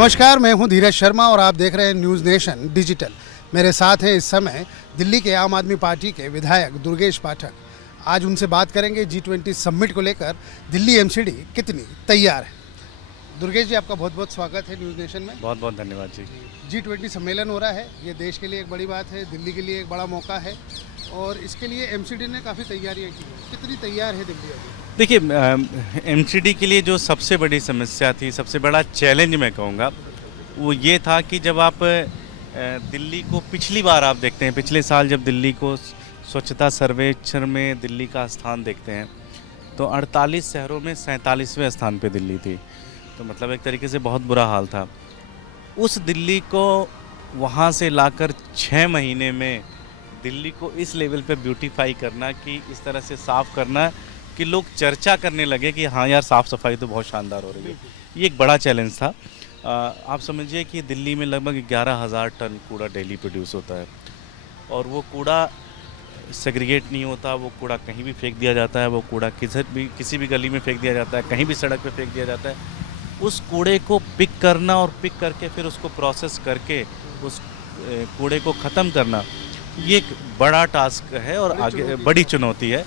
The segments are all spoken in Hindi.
नमस्कार, मैं हूं धीरज शर्मा और आप देख रहे हैं न्यूज़ नेशन डिजिटल। मेरे साथ हैं इस समय दिल्ली के आम आदमी पार्टी के विधायक दुर्गेश पाठक। आज उनसे बात करेंगे G20 समिट को लेकर दिल्ली एमसीडी कितनी तैयार है। दुर्गेश जी, आपका बहुत बहुत स्वागत है न्यूज़ नेशन में। बहुत बहुत धन्यवाद जी। G20 सम्मेलन हो रहा है, ये देश के लिए एक बड़ी बात है, दिल्ली के लिए एक बड़ा मौका है और इसके लिए एमसीडी ने काफ़ी तैयारियाँ की हैं। कितनी तैयार है दिल्ली अभी? देखिए, एमसीडी के लिए जो सबसे बड़ी समस्या थी, सबसे बड़ा चैलेंज मैं कहूँगा, वो ये था कि जब आप दिल्ली को पिछली बार आप देखते हैं, पिछले साल जब दिल्ली को स्वच्छता सर्वेक्षण में दिल्ली का स्थान देखते हैं तो 48 शहरों में 47वें स्थान पे दिल्ली थी। तो मतलब एक तरीके से बहुत बुरा हाल था। उस दिल्ली को वहाँ से लाकर 6 महीने में दिल्ली को इस लेवल पे ब्यूटीफाई करना, कि इस तरह से साफ़ करना कि लोग चर्चा करने लगे कि हाँ यार, साफ़ सफाई तो बहुत शानदार हो रही है। ये एक बड़ा चैलेंज था। आप समझिए कि दिल्ली में लगभग 11,000 टन कूड़ा डेली प्रोड्यूस होता है और वो कूड़ा सेग्रीगेट नहीं होता, वो कूड़ा कहीं भी फेंक दिया जाता है, वो कूड़ा किसी भी गली में फेंक दिया जाता है, कहीं भी सड़क पे फेंक दिया जाता है। उस कूड़े को पिक करना और पिक करके फिर उसको प्रोसेस करके उस कूड़े को ख़त्म करना, ये एक बड़ा टास्क है और आगे बड़ी चुनौती है,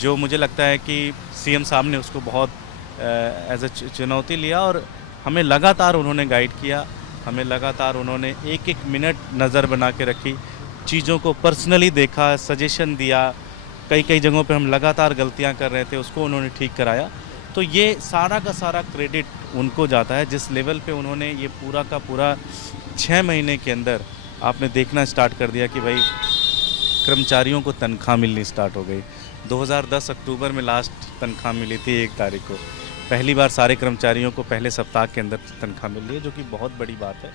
जो मुझे लगता है कि सीएम साहब ने उसको बहुत एज अ चुनौती लिया और हमें लगातार उन्होंने गाइड किया, हमें लगातार उन्होंने एक एक मिनट नज़र बना के रखी, चीज़ों को पर्सनली देखा, सजेशन दिया। कई जगहों पे हम लगातार गलतियां कर रहे थे, उसको उन्होंने ठीक कराया। तो ये सारा का सारा क्रेडिट उनको जाता है, जिस लेवल पे उन्होंने ये पूरा का पूरा 6 महीने के अंदर आपने देखना स्टार्ट कर दिया कि भाई कर्मचारियों को तनख्वाह मिलनी स्टार्ट हो गई। 2010 अक्टूबर में लास्ट तनख्वाह मिली थी 1 तारीख को। पहली बार सारे कर्मचारियों को पहले सप्ताह के अंदर तनख्वाह मिल रही है, जो कि बहुत बड़ी बात है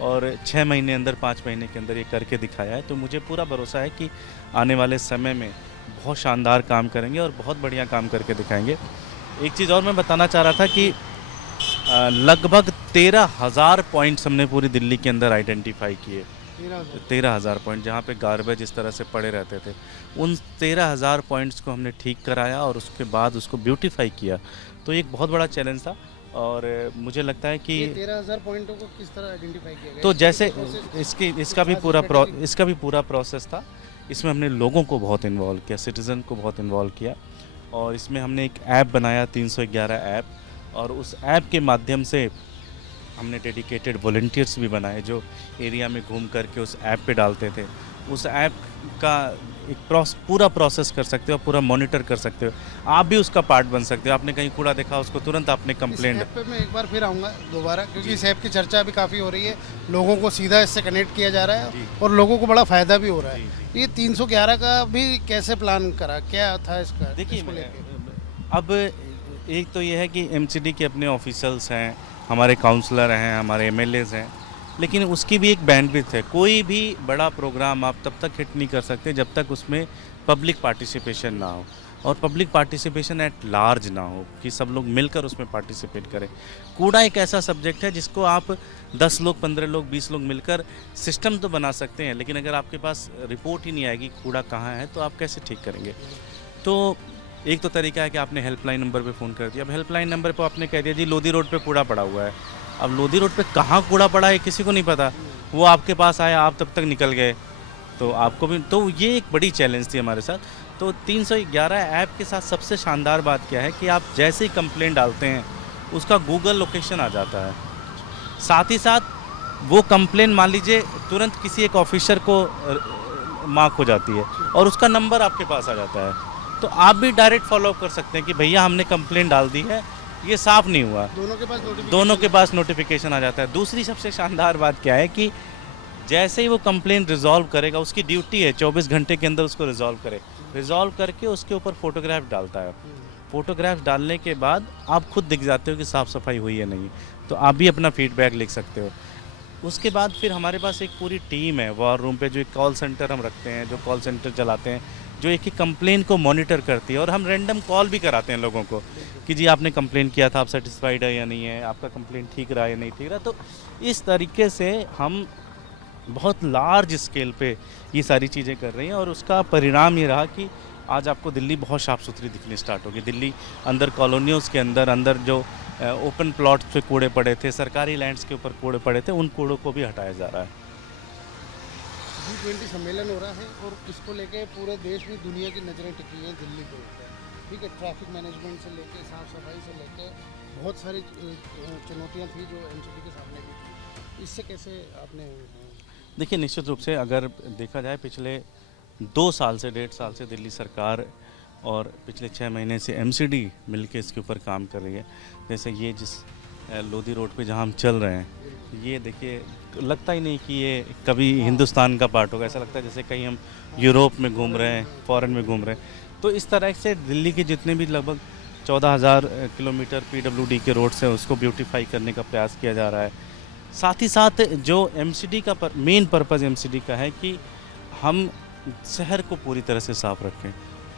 और 6 महीने अंदर 5 महीने के अंदर ये करके दिखाया है। तो मुझे पूरा भरोसा है कि आने वाले समय में बहुत शानदार काम करेंगे और बहुत बढ़िया काम करके दिखाएंगे। एक चीज़ और मैं बताना चाह रहा था कि लगभग 13,000 पॉइंट्स हमने पूरी दिल्ली के अंदर आइडेंटिफाई किए। 13,000 पॉइंट जहाँ पे गार्बेज इस तरह से पड़े रहते थे, उन 13,000 पॉइंट्स को हमने ठीक कराया और उसके बाद उसको ब्यूटीफाई किया। तो एक बहुत बड़ा चैलेंज था और मुझे लगता है कि 13,000 पॉइंटों को किस तरह आइडेंटिफाई किया गया? तो जैसे इसका भी पूरा प्रोसेस था। इसमें हमने लोगों को बहुत इन्वॉल्व किया, सिटीज़न को बहुत इन्वॉल्व किया और इसमें हमने एक ऐप बनाया, 311 ऐप, और उस ऐप के माध्यम से हमने डेडिकेटेड वॉलंटियर्स भी बनाए जो एरिया में घूम करके उस ऐप पे डालते थे। उस ऐप का एक पूरा प्रोसेस कर सकते हो, पूरा मॉनिटर कर सकते हो, आप भी उसका पार्ट बन सकते हो। आपने कहीं कूड़ा देखा, उसको तुरंत आपने कंप्लेंट। इस ऐप पे मैं एक बार फिर आऊँगा दोबारा, क्योंकि इस ऐप की चर्चा भी काफ़ी हो रही है, लोगों को सीधा इससे कनेक्ट किया जा रहा है और लोगों को बड़ा फ़ायदा भी हो रहा है। ये 311 का भी कैसे प्लान करा, क्या था इसका? देखिए, अब एक तो ये है कि एमसीडी के अपने ऑफिसर्स हैं, हमारे काउंसलर हैं, हमारे एमएलएज हैं, लेकिन उसकी भी एक बैंडविड्थ है। कोई भी बड़ा प्रोग्राम आप तब तक हिट नहीं कर सकते जब तक उसमें पब्लिक पार्टिसिपेशन ना हो और पब्लिक पार्टिसिपेशन एट लार्ज ना हो, कि सब लोग मिलकर उसमें पार्टिसिपेट करें। कूड़ा एक ऐसा सब्जेक्ट है जिसको आप 10 लोग, 15 लोग, 20 लोग मिलकर सिस्टम तो बना सकते हैं, लेकिन अगर आपके पास रिपोर्ट ही नहीं आएगी कूड़ा कहाँ है, तो आप कैसे ठीक करेंगे? तो एक तो तरीका है कि आपने हेल्पलाइन नंबर पे फ़ोन कर दिया। अब हेल्पलाइन नंबर पर आपने कह दिया जी लोधी रोड पे कूड़ा पड़ा हुआ है। अब लोधी रोड पे कहाँ कूड़ा पड़ा है किसी को नहीं पता, वो आपके पास आया, आप तब तक निकल गए, तो आपको भी, तो ये एक बड़ी चैलेंज थी हमारे साथ। तो 311 ऐप के साथ सबसे शानदार बात क्या है कि आप जैसे ही कंप्लेंट डालते हैं उसका गूगल लोकेशन आ जाता है। साथ ही साथ वो कंप्लेंट मान लीजिए तुरंत किसी एक ऑफिसर को मार्क हो जाती है और उसका नंबर आपके पास आ जाता है, तो आप भी डायरेक्ट फॉलो कर सकते हैं कि भैया हमने कंप्लेंट डाल दी है, ये साफ़ नहीं हुआ। दोनों के पास नोटिफिकेशन आ जाता है। दूसरी सबसे शानदार बात क्या है कि जैसे ही वो कंप्लेंट रिजॉल्व करेगा, उसकी ड्यूटी है 24 घंटे के अंदर उसको रिजॉल्व करे। रिजॉल्व करके उसके ऊपर फोटोग्राफ डालता है। फोटोग्राफ डालने के बाद आप खुद दिख जाते हो कि साफ़ सफाई हुई है नहीं, तो आप भी अपना फीडबैक लिख सकते हो। उसके बाद फिर हमारे पास एक पूरी टीम है वॉर रूम पे, जो एक कॉल सेंटर हम रखते हैं, जो कॉल सेंटर चलाते हैं, जो एक ही कंप्लेन को मॉनिटर करती है और हम रैंडम कॉल भी कराते हैं लोगों को कि जी आपने कंप्लेन किया था, आप सेटिस्फाइड है या नहीं है, आपका कंप्लेन ठीक रहा या नहीं ठीक रहा। तो इस तरीके से हम बहुत लार्ज स्केल पे ये सारी चीज़ें कर रही हैं और उसका परिणाम ये रहा कि आज आपको दिल्ली बहुत साफ़ सुथरी दिखनी स्टार्ट होगी। दिल्ली अंदर कॉलोनियों के अंदर अंदर जो ओपन प्लॉट पे कूड़े पड़े थे, सरकारी लैंड्स के ऊपर कूड़े पड़े थे, उन कूड़ों को भी हटाया जा रहा है। G20 सम्मेलन हो रहा है और इसको लेके पूरे देश में दुनिया की नज़रें टिकी हैं दिल्ली के ऊपर। ठीक है, ट्रैफिक मैनेजमेंट से लेके साफ़ सफाई से लेके बहुत सारी चुनौतियां थी जो एमसीडी के सामने भी थी। इससे कैसे आपने देखिए, निश्चित रूप से अगर देखा जाए पिछले 2 साल से 1.5 साल से दिल्ली सरकार और पिछले 6 महीने से एमसीडी मिलके इसके ऊपर काम कर रही है। जैसे ये जिस लोधी रोड पे जहाँ हम चल रहे हैं, ये देखिए लगता ही नहीं कि ये कभी हिंदुस्तान का पार्ट होगा। ऐसा लगता है जैसे कहीं हम यूरोप में घूम रहे हैं, फॉरेन में घूम रहे हैं। तो इस तरह से दिल्ली के जितने भी लगभग 14,000 किलोमीटर पीडब्ल्यूडी के रोड्स हैं उसको ब्यूटीफाई करने का प्रयास किया जा रहा है। साथ ही साथ जो एमसीडी का मेन पर्पज़ एमसीडी का है कि हम शहर को पूरी तरह से साफ़ रखें।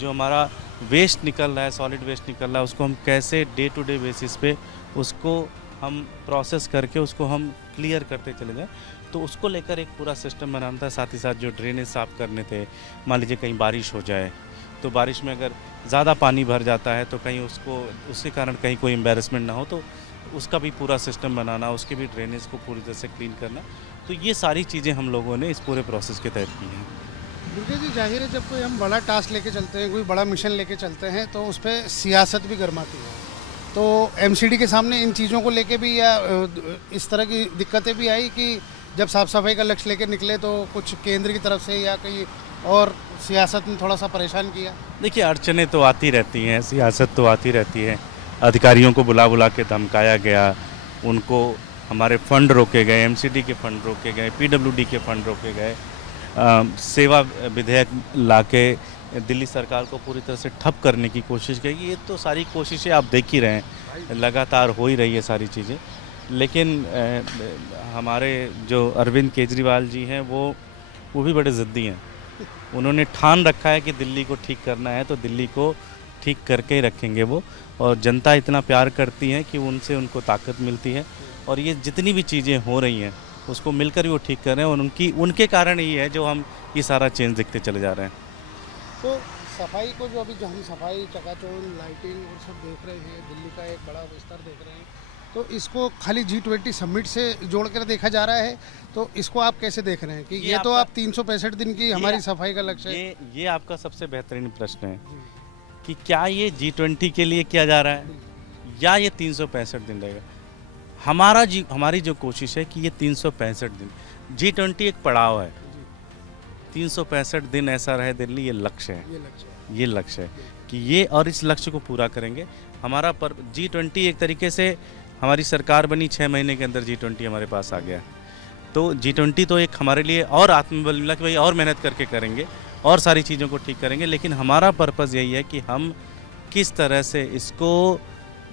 जो हमारा वेस्ट निकल रहा है, सॉलिड वेस्ट निकल रहा है, उसको हम कैसे डे टू डे बेसिस पे उसको हम प्रोसेस करके उसको हम क्लियर करते चले जाएं। तो उसको लेकर एक पूरा सिस्टम बनाना था। साथ ही साथ जो ड्रेनेज साफ़ करने थे, मान लीजिए कहीं बारिश हो जाए तो बारिश में अगर ज़्यादा पानी भर जाता है तो कहीं उसके कारण कहीं कोई एम्बेरसमेंट ना हो, तो उसका भी पूरा सिस्टम बनाना, उसके भी ड्रेनेज को पूरी तरह से क्लीन करना। तो ये सारी चीज़ें हम लोगों ने इस पूरे प्रोसेस के तहत की हैं। दुर्गे जी, जाहिर है जब कोई हम बड़ा टास्क लेके चलते हैं, कोई बड़ा मिशन लेके चलते हैं तो उस पर सियासत भी गरमाती है। तो एमसीडी के सामने इन चीज़ों को लेके भी या इस तरह की दिक्कतें भी आई कि जब साफ़ सफाई का लक्ष्य लेकर निकले तो कुछ केंद्र की तरफ से या कहीं और सियासत ने थोड़ा सा परेशान किया? देखिए, अड़चनें तो आती रहती हैं, सियासत तो आती रहती है। अधिकारियों को बुला बुला के धमकाया गया, उनको हमारे फ़ंड रोके गए, एमसीडी के फ़ंड रोके गए, पीडब्ल्यूडी के फ़ंड रोके गए, सेवा विधेयक लाके दिल्ली सरकार को पूरी तरह से ठप करने की कोशिश की। ये तो सारी कोशिशें आप देख ही रहे हैं, लगातार हो ही रही है सारी चीज़ें। लेकिन हमारे जो अरविंद केजरीवाल जी हैं वो भी बड़े ज़िद्दी हैं। उन्होंने ठान रखा है कि दिल्ली को ठीक करना है तो दिल्ली को ठीक करके ही रखेंगे वो। और जनता इतना प्यार करती है कि उनको ताकत मिलती है। और ये जितनी भी चीज़ें हो रही हैं उसको मिलकर भी वो ठीक कर रहे हैं, और उनके कारण ही है जो हम ये सारा चेंज दिखते चले जा रहे हैं। तो सफाई को जो हम सफाई, चकाचौंध, लाइटिंग और सब देख रहे हैं, दिल्ली का एक बड़ा विस्तार देख रहे हैं, तो इसको खाली G20 समिट से जोड़कर देखा जा रहा है। तो इसको आप कैसे देख रहे हैं कि ये तो आप 365 दिन की हमारी सफाई का लक्ष्य है? ये आपका सबसे बेहतरीन प्रश्न है कि क्या ये G20 के लिए किया जा रहा है या ये 365 दिन रहेगा। हमारी जो कोशिश है कि ये 365 दिन, G20 एक पड़ाव है, 365 दिन ऐसा रहे दिल्ली, ये लक्ष्य है। ये लक्ष्य है कि ये, और इस लक्ष्य को पूरा करेंगे। हमारा G20 एक तरीके से हमारी सरकार बनी 6 महीने के अंदर G20 हमारे पास आ गया। तो G20 तो एक हमारे लिए और आत्मबल मिला कि भाई और मेहनत करके करेंगे और सारी चीज़ों को ठीक करेंगे। लेकिन हमारा पर्पज़ यही है कि हम किस तरह से इसको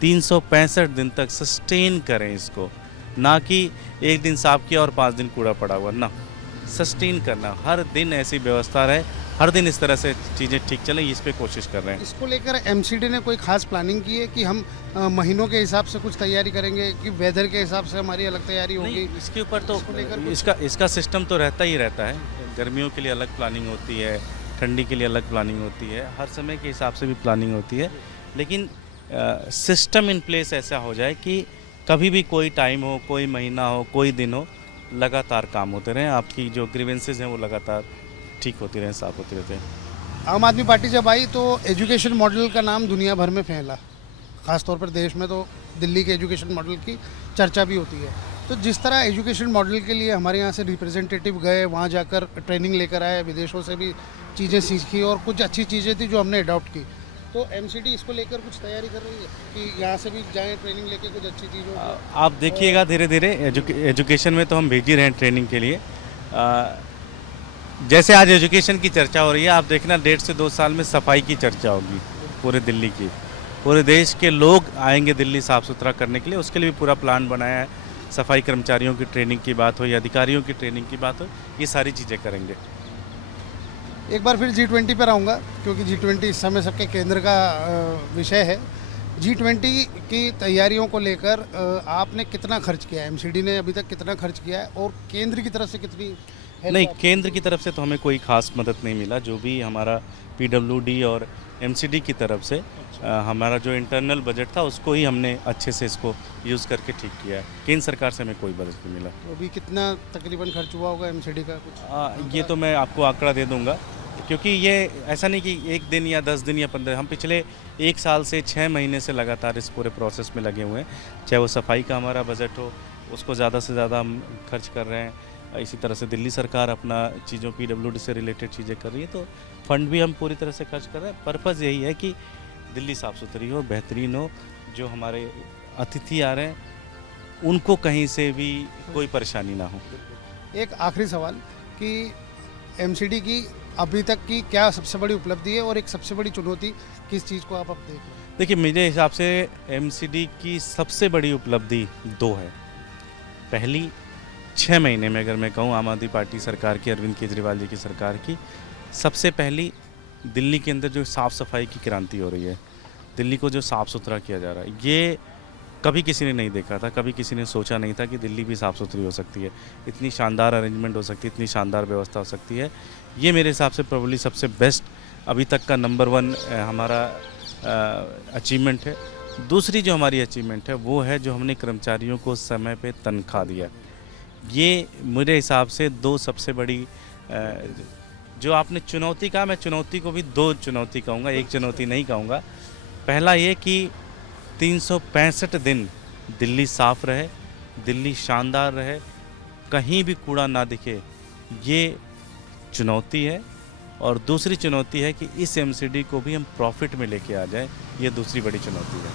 365 दिन तक सस्टेन करें इसको, ना कि एक दिन साफ किया और 5 दिन कूड़ा पड़ा हुआ, ना, सस्टेन करना। हर दिन ऐसी व्यवस्था रहे, हर दिन इस तरह से चीज़ें ठीक चलें, इस पे कोशिश कर रहे हैं। इसको लेकर एमसीडी ने कोई खास प्लानिंग की है कि हम महीनों के हिसाब से कुछ तैयारी करेंगे कि वेदर के हिसाब से हमारी अलग तैयारी होगी? इसके ऊपर तो इसका सिस्टम तो रहता ही रहता है। गर्मियों के लिए अलग प्लानिंग होती है, ठंडी के लिए अलग प्लानिंग होती है, हर समय के हिसाब से भी प्लानिंग होती है। लेकिन सिस्टम इन प्लेस ऐसा हो जाए कि कभी भी कोई टाइम हो, कोई महीना हो, कोई दिन हो, लगातार काम होते रहें, आपकी जो ग्रीवेंसेज हैं वो लगातार ठीक होती रहें, साफ होती रहते हैं। आम आदमी पार्टी जब आई तो एजुकेशन मॉडल का नाम दुनिया भर में फैला, ख़ासतौर पर देश में तो दिल्ली के एजुकेशन मॉडल की चर्चा भी होती है। तो जिस तरह एजुकेशन मॉडल के लिए हमारे यहाँ से रिप्रेजेंटेटिव गए, वहाँ जाकर ट्रेनिंग लेकर आए, विदेशों से भी चीज़ें सीखी और कुछ अच्छी चीज़ें थी जो हमने अडॉप्ट की। तो एमसीडी इसको लेकर कुछ तैयारी कर रही है कि यहाँ से भी जाएं ट्रेनिंग लेके कुछ अच्छी चीज़ों को? आप देखिएगा धीरे धीरे एजुकेशन में तो हम भेज ही रहे हैं ट्रेनिंग के लिए। जैसे आज एजुकेशन की चर्चा हो रही है, आप देखना 1.5 से 2 साल में सफाई की चर्चा होगी पूरे दिल्ली की। पूरे देश के लोग आएंगे दिल्ली साफ़ सुथरा करने के लिए, उसके लिए भी पूरा प्लान बनाया है। सफाई कर्मचारियों की ट्रेनिंग की बात हो या अधिकारियों की ट्रेनिंग की बात हो, ये सारी चीज़ें करेंगे। एक बार फिर G20 पर आऊँगा क्योंकि G20 इस समय सबके केंद्र का विषय है। G20 की तैयारियों को लेकर आपने कितना खर्च किया है? एमसीडी ने अभी तक कितना खर्च किया है और केंद्र की तरफ से कितनी नहीं, केंद्र की तरफ से तो हमें कोई खास मदद नहीं मिला। जो भी हमारा पीडब्ल्यूडी और एमसीडी की तरफ से हमारा जो इंटरनल बजट था उसको ही हमने अच्छे से इसको यूज़ करके ठीक किया है। केंद्र सरकार से हमें कोई मदद नहीं मिला। तो अभी कितना तकरीबन खर्च हुआ होगा एमसीडी का कुछ? ये तो मैं आपको आंकड़ा दे दूंगा, क्योंकि ये ऐसा नहीं कि एक दिन या 10 दिन या 15, हम पिछले 1 साल से 6 महीने से लगातार इस पूरे प्रोसेस में लगे हुए हैं। चाहे वो सफाई का हमारा बजट हो, उसको ज़्यादा से ज़्यादा हम खर्च कर रहे हैं। इसी तरह से दिल्ली सरकार अपना चीज़ों पीडब्ल्यूडी से रिलेटेड चीज़ें कर रही है, तो फंड भी हम पूरी तरह से खर्च कर रहे हैं। पर्पज़ यही है कि दिल्ली साफ़ सुथरी हो, बेहतरीन हो, जो हमारे अतिथि आ रहे हैं उनको कहीं से भी कोई परेशानी ना हो। एक आखिरी सवाल कि एमसीडी की अभी तक की क्या सबसे बड़ी उपलब्धि है और एक सबसे बड़ी चुनौती किस चीज़ को आप अब देख रहे हैं? देखिए, मेरे हिसाब से एमसीडी की सबसे बड़ी उपलब्धि 2 है। पहली, 6 महीने में अगर मैं कहूँ आम आदमी पार्टी सरकार की, अरविंद केजरीवाल जी की सरकार की, सबसे पहली दिल्ली के अंदर जो साफ़ सफाई की क्रांति हो रही है, दिल्ली को जो साफ़ सुथरा किया जा रहा है, ये कभी किसी ने नहीं देखा था। कभी किसी ने सोचा नहीं था कि दिल्ली भी साफ़ सुथरी हो सकती है, इतनी शानदार अरेंजमेंट हो सकती है, इतनी शानदार व्यवस्था हो सकती है। ये मेरे हिसाब से प्रोबेबली सबसे बेस्ट अभी तक का नंबर 1 हमारा अचीवमेंट है। दूसरी जो हमारी अचीवमेंट है वो है जो हमने कर्मचारियों को समय पे तनख्वाह दिया। ये मेरे हिसाब से 2 सबसे बड़ी जो आपने चुनौती कहा, मैं चुनौती को भी 2 चुनौती कहूँगा, एक चुनौती नहीं कहूँगा। पहला ये कि 365 दिन दिल्ली साफ़ रहे, दिल्ली शानदार रहे, कहीं भी कूड़ा ना दिखे, ये चुनौती है। और दूसरी चुनौती है कि इस एमसीडी को भी हम प्रॉफिट में लेके आ जाए, ये दूसरी बड़ी चुनौती है।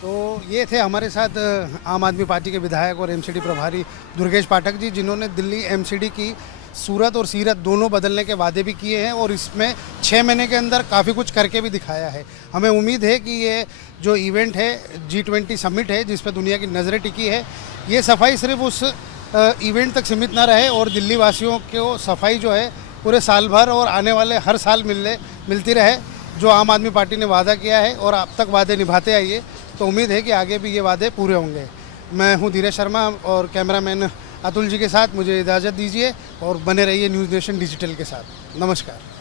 तो ये थे हमारे साथ आम आदमी पार्टी के विधायक और एमसीडी प्रभारी दुर्गेश पाठक जी, जिन्होंने दिल्ली एमसीडी की सूरत और सीरत दोनों बदलने के वादे भी किए हैं और इसमें 6 महीने के अंदर काफ़ी कुछ करके भी दिखाया है। हमें उम्मीद है कि ये जो इवेंट है G20 समिट है, जिस पर दुनिया की नज़रें टिकी है, ये सफाई सिर्फ उस इवेंट तक सीमित ना रहे और दिल्ली वासियों को सफाई जो है पूरे साल भर और आने वाले हर साल मिलती रहे, जो आम आदमी पार्टी ने वादा किया है और अब तक वादे निभाते आइए। तो उम्मीद है कि आगे भी ये वादे पूरे होंगे। मैं हूँ धीरज शर्मा और कैमरामैन अतुल जी के साथ मुझे इजाज़त दीजिए और बने रहिए न्यूज़ नेशन डिजिटल के साथ। नमस्कार।